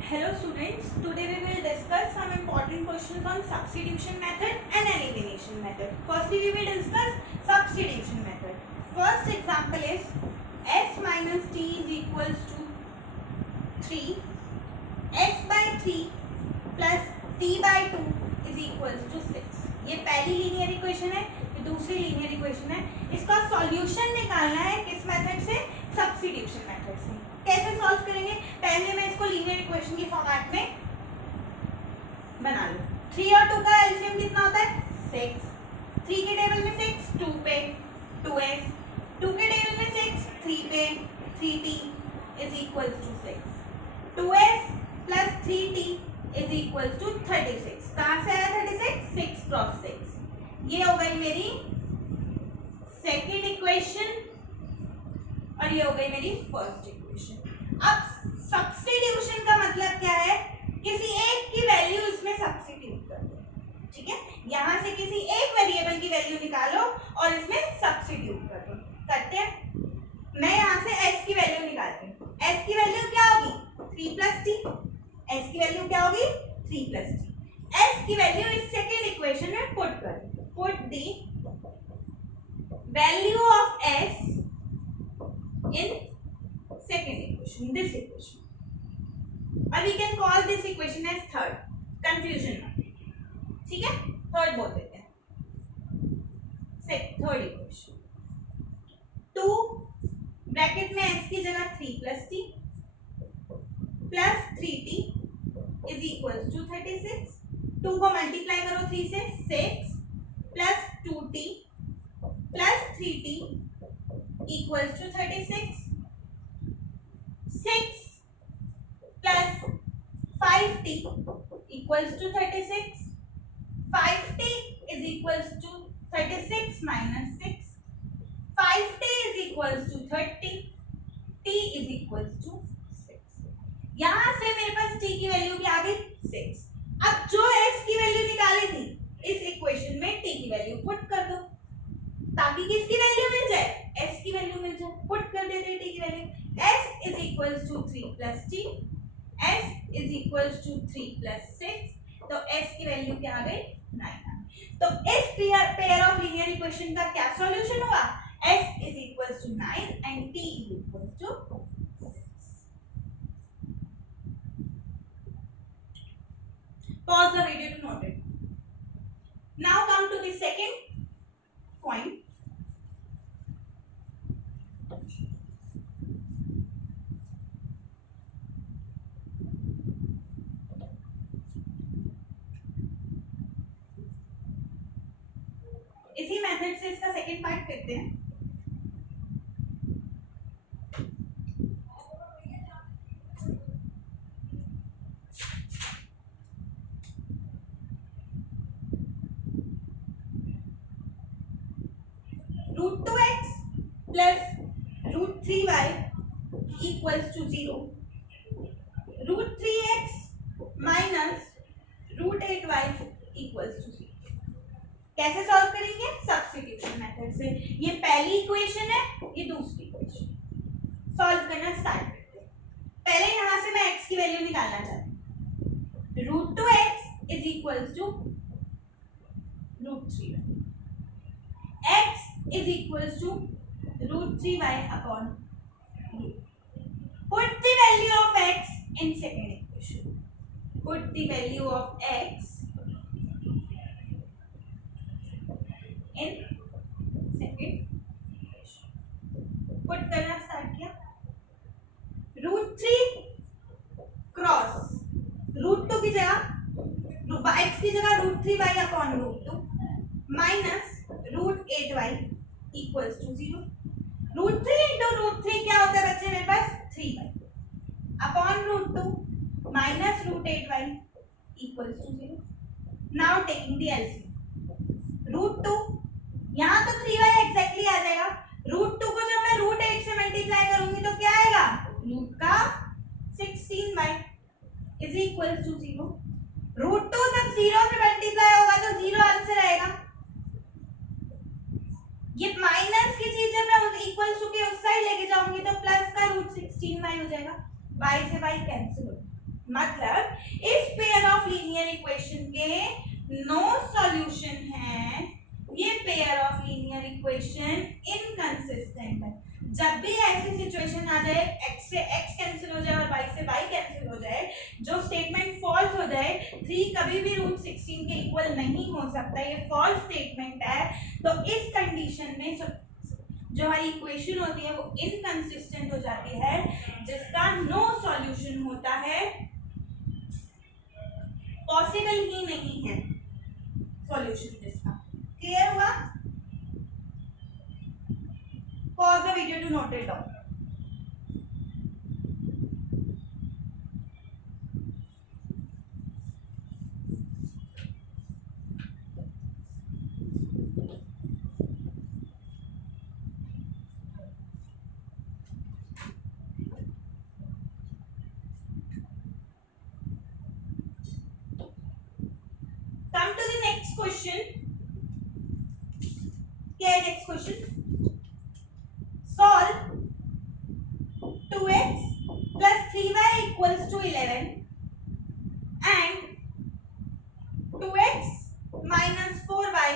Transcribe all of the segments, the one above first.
Hello students, today we will discuss some important questions on substitution method and elimination method. Firstly we will discuss substitution method. First example is s minus t is equals to 3, s by 3 plus t by 2 is equals to 6. ये पहली linear equation है, ये दूसरी linear equation है. इसका solution निकालना है किस मेथड से? सब्स्टिट्यूशन मेथड से. कैसे सॉल्व करेंगे? पहले मैं इसको लीनियर इक्वेशन के फॉर्मेट में बना लूं. 3 और 2 का एलसीएम कितना होता है? 6. 3 के टेबल में 6, 2 पे 2s, 2 के टेबल में 6, 3 पे 3t is equals to 6. 2s plus 3t is equals to 36. कहाँ से आया 36? 6 क्रॉस 6. ये हो गई मेरी सेकेंड इक्वेशन और ये हो गई मेरी फर्स्ट इक्वेशन. अब सब्स्टिट्यूशन का मतलब क्या है? किसी एक की वैल्यू इसमें सब्स्टिट्यूट कर दो. ठीक है, यहां से किसी एक वेरिएबल की वैल्यू निकालो और इसमें सब्स्टिट्यूट कर दो. करते हैं. मैं यहां से s की वैल्यू निकालती हूँ. s की वैल्यू क्या होगी? 3 प्लस t. s की वैल्यू क्या होगी? 3 प्लस t. s की वैल्यू इस सेकेंड इक्वेशन में पुट कर. Put the value of s in second equation, this equation, or we can call this equation as third. Confusion ना. ठीक है, थर्ड बोल देते हैं. थर्ड इक्वेशन 2 ब्रैकेट में s की जगह 3 plus t plus 3t is equal to 36. 2 को मल्टीप्लाई करो 3 से, 6 plus 2t plus 3t equals to 36. 6 plus 5t equals to 36. 5t is equals to 36 minus 6. 5t is equals to 30. t is equals to 6. यहां से मेरे पास t की value क्या आ गई? 6. अब जो s की वैल्यू निकाली थी इस इक्वेशन में t की वैल्यू पुट कर दो ताकि किसकी वैल्यू मिल जाए? s की वैल्यू मिल जाए. पुट कर देते हैं t की value. s is equals to 3 plus t. s is equals to 3 plus 6. तो s की वैल्यू क्या आ गई? 9. तो इस पेयर ऑफ लीनियर इक्वेशन का क्या सॉल्यूशन होगा? s is equals to 9 and t is equals to 6. Pause the video to note it. Now come to the second point. इसी मेथड से इसका सेकंड पार्ट करते हैं. √2x plus √3y equals to 0. √3x minus √8y equals to 0. कैसे solve करेंगे? Substitution method से. ये पहली इक्वेशन है, ये दूसरी इक्वेशन. सॉल्व करना स्टार्ट करते हैं. पहले यहां से मैं x की वैल्यू निकालना चाहती हूं. √2x is equals to √3y. x is equals to √3y upon root. Put the value of x in second equation. Put the value of x in second equation. Put करना start किया. √3 cross √2 की जगह x की जगह √3y upon √2 minus √8y equals to 0. √3 into √3 क्या होता है बच्चे मेरे पास? 3y upon √2 minus √8y equals to 0. Now taking the LCM. √2 यहाँ तो 3y एग्जैक्टली आ जाएगा. √2 को जब मैं √8 से मल्टीप्लाई करूंगी तो क्या आएगा? रूट का 16y इज इक्वल्स टू 0. √2 जब 0 से मल्टीप्लाई होगा तो 0 आंसर आएगा. ये माइनस की चीज जब मैं इक्वल्स टू के उस साइड लेके जाऊंगी तो प्लस का √16y हो जाएगा. y से y कैंसिल हो मतलब इस पेयर ऑफ लीनियर इक्वेशन के नो सॉल्यूशन है, ये pair of linear equation inconsistent है। जब भी ऐसी सिचुएशन आ जाए x से x कैंसिल हो जाए और y से y कैंसिल हो जाए, जो स्टेटमेंट फॉल्स हो जाए, 3 कभी भी रूट 16 के इक्वल नहीं हो सकता, ये फॉल्स स्टेटमेंट है, तो इस कंडीशन में जो हमारी इक्वेशन होती है वो इनकंसिस्टेंट हो जाती है, जिसका नो सॉल्यूशन होता है, पॉसिबल ही नहीं है सॉल्यूशन जिसका। क्लियर हुआ? Pause the video to note it down. Come to the next question. क्या है next question? Solve 2x plus 3y equals to 11 and 2x minus 4y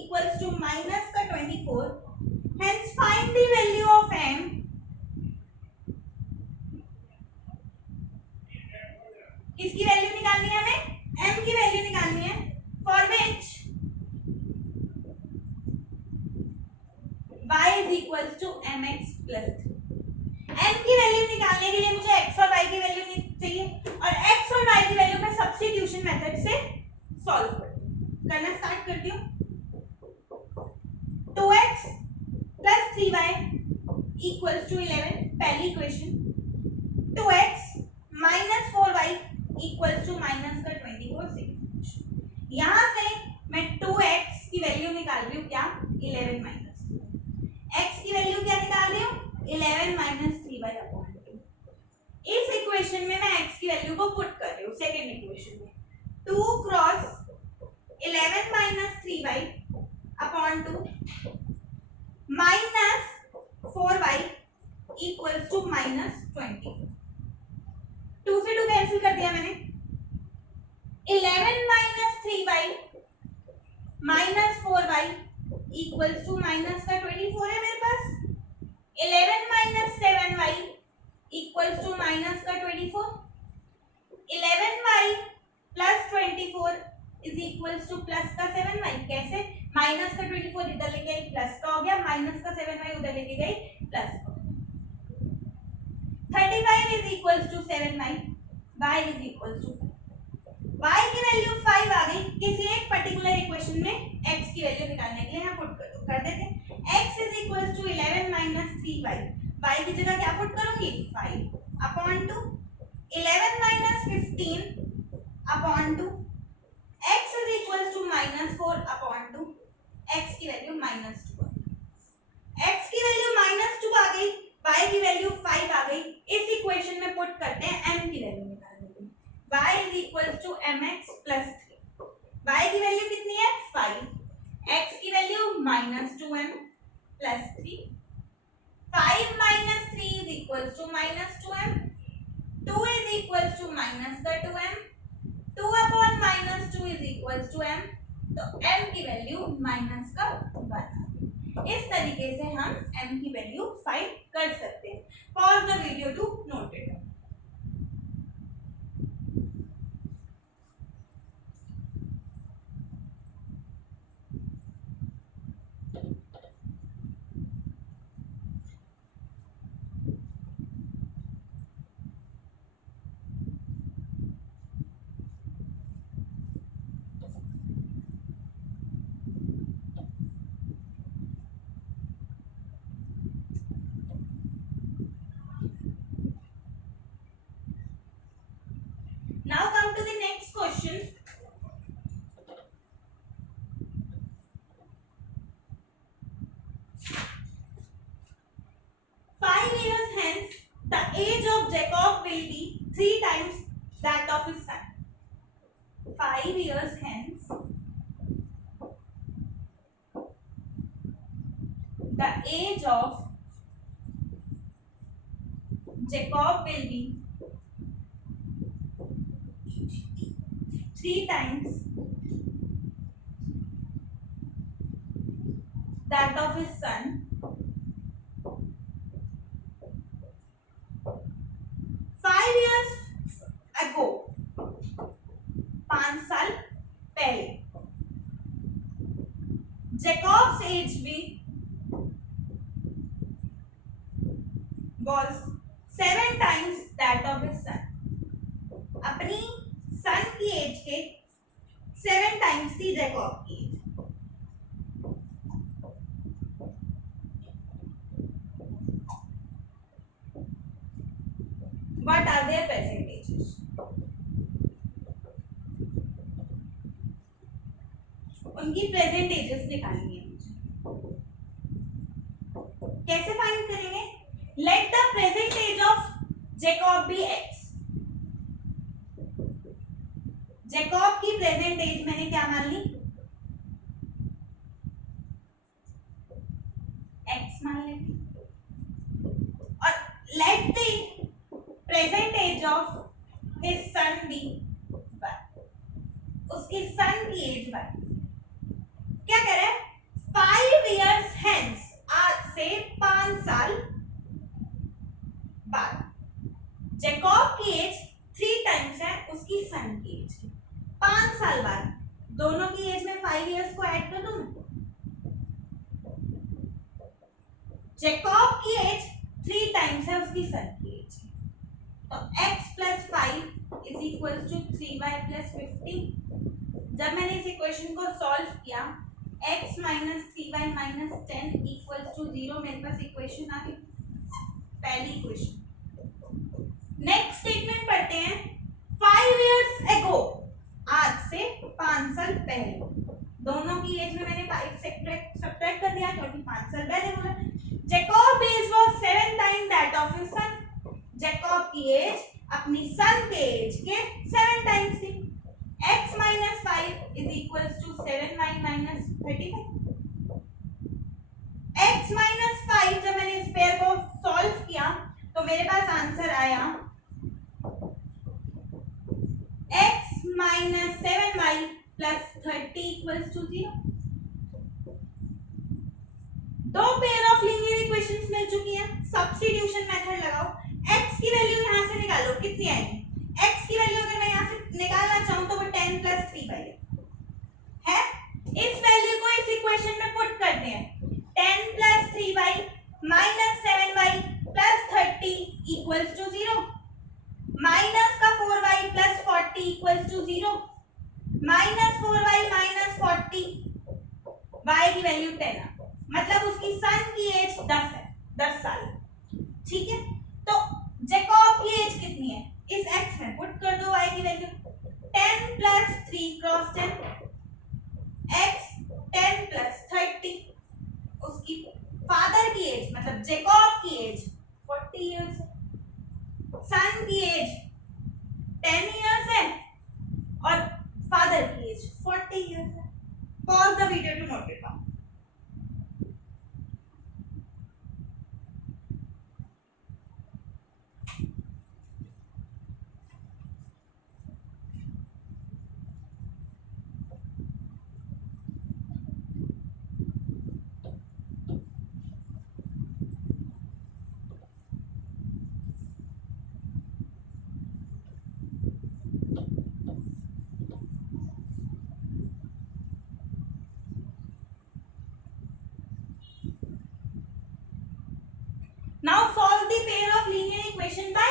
equals to minus का 24. Hence find the value of m. किसकी value निकालनी है हमें? m की value निकालनी है, for which y is equals to mx plus 3. m की value निकालने के लिए मुझे x और y की वैल्यू चाहिए, और x और y की वैल्यू मैं सब्स्टिट्यूशन मेथड से सॉल्व करना स्टार्ट करती हूँ। 2x plus 3y equals to 11 पहली equation, 2x minus 4y equals to minus का 24 से यहाँ से मैं 2x की वैल्यू निकाल रही हूँ क्या? 11 माइनस, x की वैल्यू क्या निकाल रही हूँ? 11 माइनस 3y अपॉन 2। इस इक्वेशन में मैं x की वैल्यू को पुट कर रही हूँ सेकेंड इक्वेशन में, 2 cross 11 minus 3y upon 2 minus 4y equals to minus 24। 2 से 2 कैंसिल कर दिया मैंने, 11 minus 3y minus 4y equals to minus का 24 है मेरे पास, 11 minus 7y equals to minus का 24, 11y plus 24 is equals to plus का 7y। कैसे? माइनस का 24 इधर लेके आई प्लस का हो गया, माइनस का 7y उधर लेके गई प्लस का। 35 is equals to 7y, y is equals to y की वैल्यू 5 आ गई। किसी एक पर्टिकुलर इक्वेशन में x की वैल्यू निकालने के लिए हम पुट कर देते हैं, x is equals to 11 minus 3y, y की जगह क्या पुट करूंगी? 5 upon 2, 11 minus 15 upon 2, x is equals to minus 4 upon 2, x की वैल्यू माइनस 2 आ गई, x की वैल्यू माइनस 2 आ गई, y की वैल्यू 5 आ गई। इस इक्वेशन में पुट करते हैं m की वैल्यू निकालने के लिए, y is equals to mx plus 3, y की वैल्यू कितनी है? 5, x की value minus 2m plus 3, 5 minus 3 is equals to minus 2m, 2 is equals to minus का 2m, 2 upon minus 2 is equals to m, तो m की value minus का 1। इस तरीके से हम m की वैल्यू फाइंड कर सकते हैं। Pause the video to note it. Now come to the next question. Five years hence, the age of Jacob will be 3 times that of his son. 5 years hence, the age of Jacob will be age 3 times that of his son 5 years ago, 5 साल पहले Jacobs as भी was 7 times that of his son. अपनी सन की as के 7 times थी Jacob की age. What are their present ages? उनकी present ages निकालनी है मुझे. कैसे फाइंड करेंगे? Let the present age of Jacob be x. Jacob की प्रेजेंट एज मैंने क्या मान ली? x मान लेंगे. और let the present age of his son be y. उसकी सन की एज y. क्या कह रहा है? 5 years hence, आज से 5 साल बाद जैकब की एज 3 टाइम्स है उसकी सन की एज. 5 साल बाद दोनों की एज में 5 years को ऐड कर दूं. जैकब की एज 3 टाइम्स है उसकी सन की एज. तो x plus 5 is equals to 3y plus 50. जब मैंने इस इक्वेशन को सॉल्व किया x minus 3y minus 10 equals to 0, मेरे पास इक्वेशन आ गई, पहली इक्वेशन. नेक्स्ट स्टेटमेंट पढ़ते हैं. 5 years ago, आज से 5 साल पहले. दोनों की एज में मैंने 5 सब्ट्रैक्ट कर दिया क्योंकि 5 साल पहले बोला. Jacob age was 7 time that of his son. Jacob की एज अपनी सन के एज के 7 टाइम्स थी. x minus 5 is equals to 7y minus 35. x minus 5 जब मैंने इस पेयर को सॉल्व किया तो मेरे पास आंसर आया x minus 7y plus 30 equals to 0. दो पेयर ऑफ लीनियर इक्वेशंस मिल चुकी हैं. सब्स्टिट्यूशन मेथड लगाओ. x की वैल्यू यहां से निकालो, कितनी आएगी? x की वैल्यू अगर मैं यहां से निकालना चाहूं तो वो 10 plus 3 है. इस वैल्यू को इस इक्वेशन में पुट करते हैं. 10 plus 3y minus 7y plus 30 equals to 0. Minus का 4y plus 40 equals to 0. minus 4y minus 40, y की वैल्यू 10 है. मतलब उसकी सन की एज 10 है, 10 साल. ठीक है, तो जैकब की एज कितनी है? इस x में पुट कर दो y की value. 10 plus 3 cross 10, x 10 plus 30. उसकी फादर की एज मतलब जैकब की एज 40 years है. सन की एज 10 years है और फादर की एज 40 years है. Pause the video to note it down. Now solve the pair of linear equation by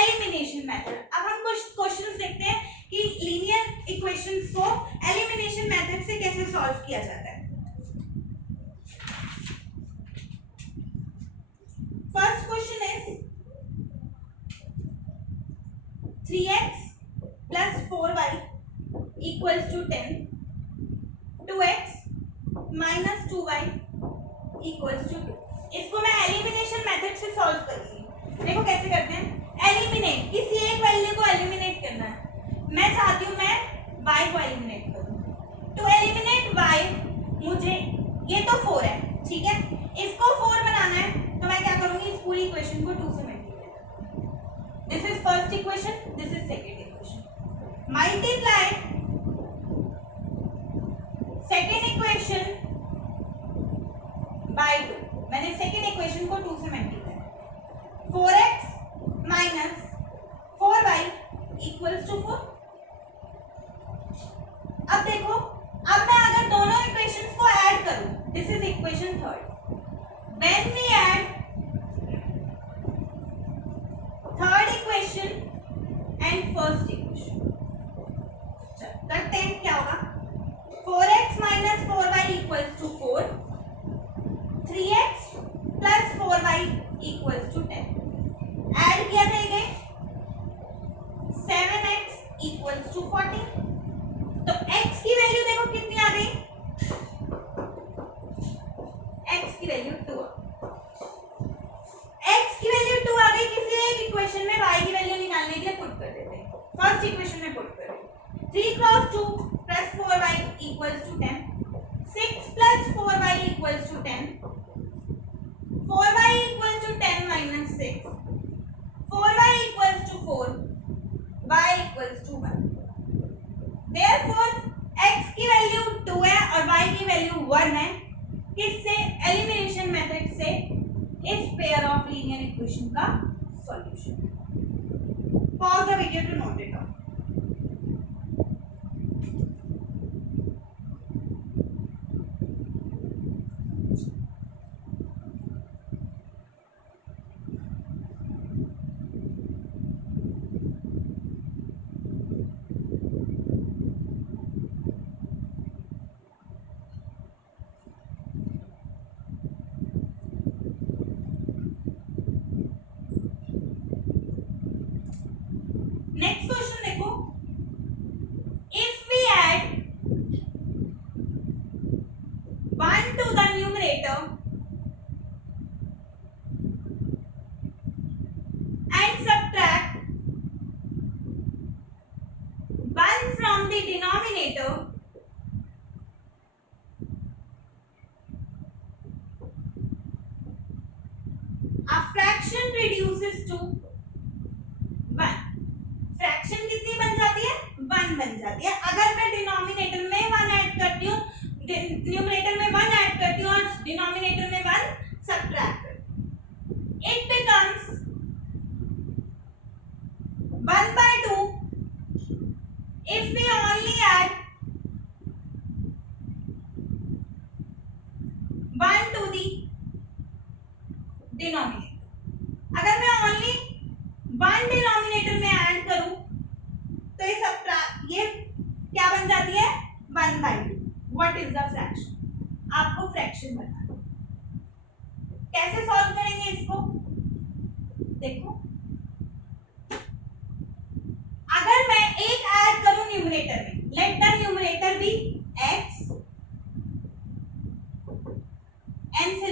elimination method. अब हम कुछ क्वेश्चंस देखते हैं कि लीनियर इक्वेशंस को एलिमिनेशन मेथड से कैसे सॉल्व किया जाता है. First question is 3x plus 4y equals to 10. 2x minus 2y equals to 2. इसको मैं एलिमिनेशन मेथड से सॉल्व करूंगी. देखो कैसे करते हैं. एलिमिनेट, किसी एक वैल्यू को एलिमिनेट करना है. मैं चाहती हूँ मैं y को एलिमिनेट करूँ. टू एलिमिनेट y मुझे, ये तो 4 है, ठीक है, इसको 4 बनाना है तो मैं क्या करूंगी? इस पूरी इक्वेशन को 2 से मल्टीप्लाई करूंगी. This is first equation, this is second equation. Multiply second equation by 2, मैंने सेकेंड इक्वेशन को 2 से multiply, 4x minus 4y equals to 4। अब देखो, अब मैं अगर दोनों इक्वेशंस को ऐड करूं, this is equation third, when we add third equation and first equation, करते हैं क्या होगा, 4x minus 4y equals to 4, 3x plus 4y equals to 10, add किया जाएगा 7x इक्वल्स टू 14। तो x की वैल्यू देखो कितनी आ गई, x की वैल्यू 2, x की वैल्यू 2 आ गई। किसी एक इक्वेशन में y की वैल्यू निकालने के लिए पुट कर देते हैं, फर्स्ट इक्वेशन में पुट करें, 3 cross 2 plus 4y equals to 10, 6 plus 4y equals to 10, 4y equals to 10 minus 6, 4y equals to 4, y equals to 1। Therefore x की वैल्यू 2 है और y की वैल्यू 1 है। किससे? एलिमिनेशन मेथड से इस पेयर ऑफ लीनियर इक्वेशन का solution. Pause the video to note it down. Next question देखो, if we add 1 to the numerator and subtract 1 from the denominator, a fraction reduces to 1। Fraction कितनी बन जाती है? 1 बन जाती है। अगर मैं डिनोमिनेटर में 1 ऐड करती हूँ, न्यूमरेटर में 1 ऐड करती हूँ और डिनोमिनेटर में 1 सब्ट्रैक्ट करती हूँ, it becomes 1/2 if we only add 1 to the denominator। अगर मैं ओनली 1 डिनोमिनेटर में ऐड करूं तो ये ये क्या बन जाती है? 1/2। What is the fraction? आपको फ्रैक्शन बनाना। कैसे सॉल्व करेंगे इसको? देखो, अगर मैं एक ऐड करूं न्यूमरेटर में, let the numerator be x, n से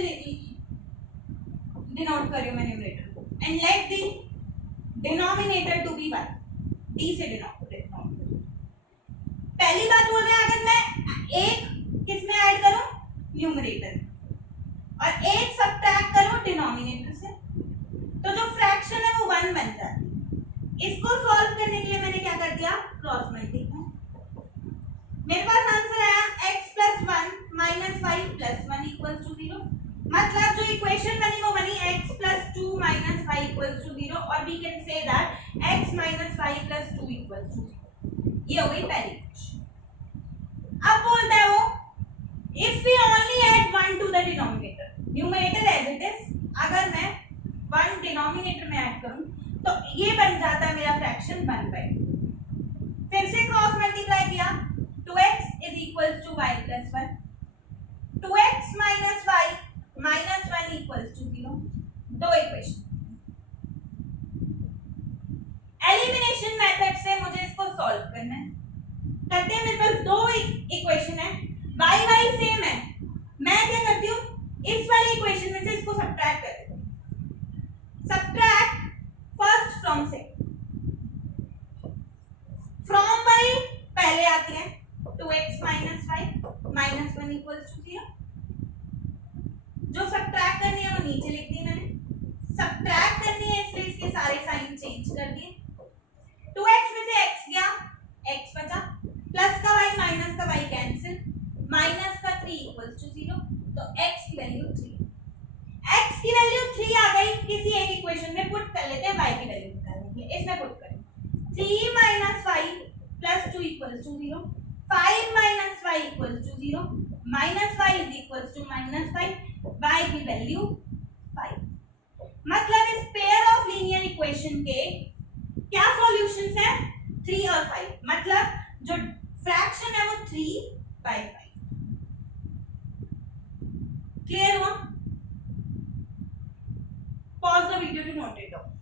डिनोट करियो मैं न्यूमरेटर को, and let the denominator to be 1, d से डिनोट करियो। पहली बात बोल रहे हैं, अगर मैं एक किस में ऐड करूं? न्यूमरेटर, और एक सब्ट्रैक्ट करूं डिनोमिनेटर से, तो जो फ्रैक्शन है वो 1 बन जाती है। इसको सॉल्व करने के लिए मैंने क्या कर दिया? Cross multiply. मेरे पास आंसर आया x plus 1 minus 5 plus 1 equals to 0। मतलब जो इक्वेशन बनी वो बनी x plus 2 minus 5 equals to 0, और we can say that x minus 5 plus 2 equals to 0। ये हो गई पहली इक्वेशन। अब बोलता है वो, if we only add 1 to the denominator, numerator as it is, अगर मैं 1 डिनोमिनेटर में ऐड करूं तो ये बन जाता है मेरा फ्रैक्शन 1/2। फिर से क्रॉस मल्टीप्लाई किया, 2x is equals to y plus 1, 2x minus y minus 1 equals to 0। दो इक्वेशन, एलिमिनेशन मेथड से मुझे इसको सॉल्व करना है। करते हैं, मेरे पास दो इक्वेशन है, y y सेम है, मैं क्या करती हूँ, इस वाली इक्वेशन में से इसको सब्ट्रैक्ट कर देती हूँ। सब्ट्रैक्ट फर्स्ट फ्रॉम से, फ्रॉम y पहले आती है, 2x minus 5 minus 1 equals to 0। जो सब्ट्रैक्ट करनी है वो नीचे लिख दी मैंने, सब्ट्रैक्ट करनी है इसलिए इसके सारे साइन चेंज कर दिए। 2x में से x गया, x कर लेते हैं y की वैल्यू निकालने के लिए। इसमें पुट करें 3 minus 5 plus 2 equals to 0, 5 minus 5 equals to 0, minus 5 is equals to minus 5, y की वैल्यू 5। मतलब इस पेयर ऑफ लीनियर इक्वेशन के क्या सॉल्यूशंस है 3 और 5, मतलब जो फ्रैक्शन है वो 3/5। क्लियर हुआ? Pause the video to note it down.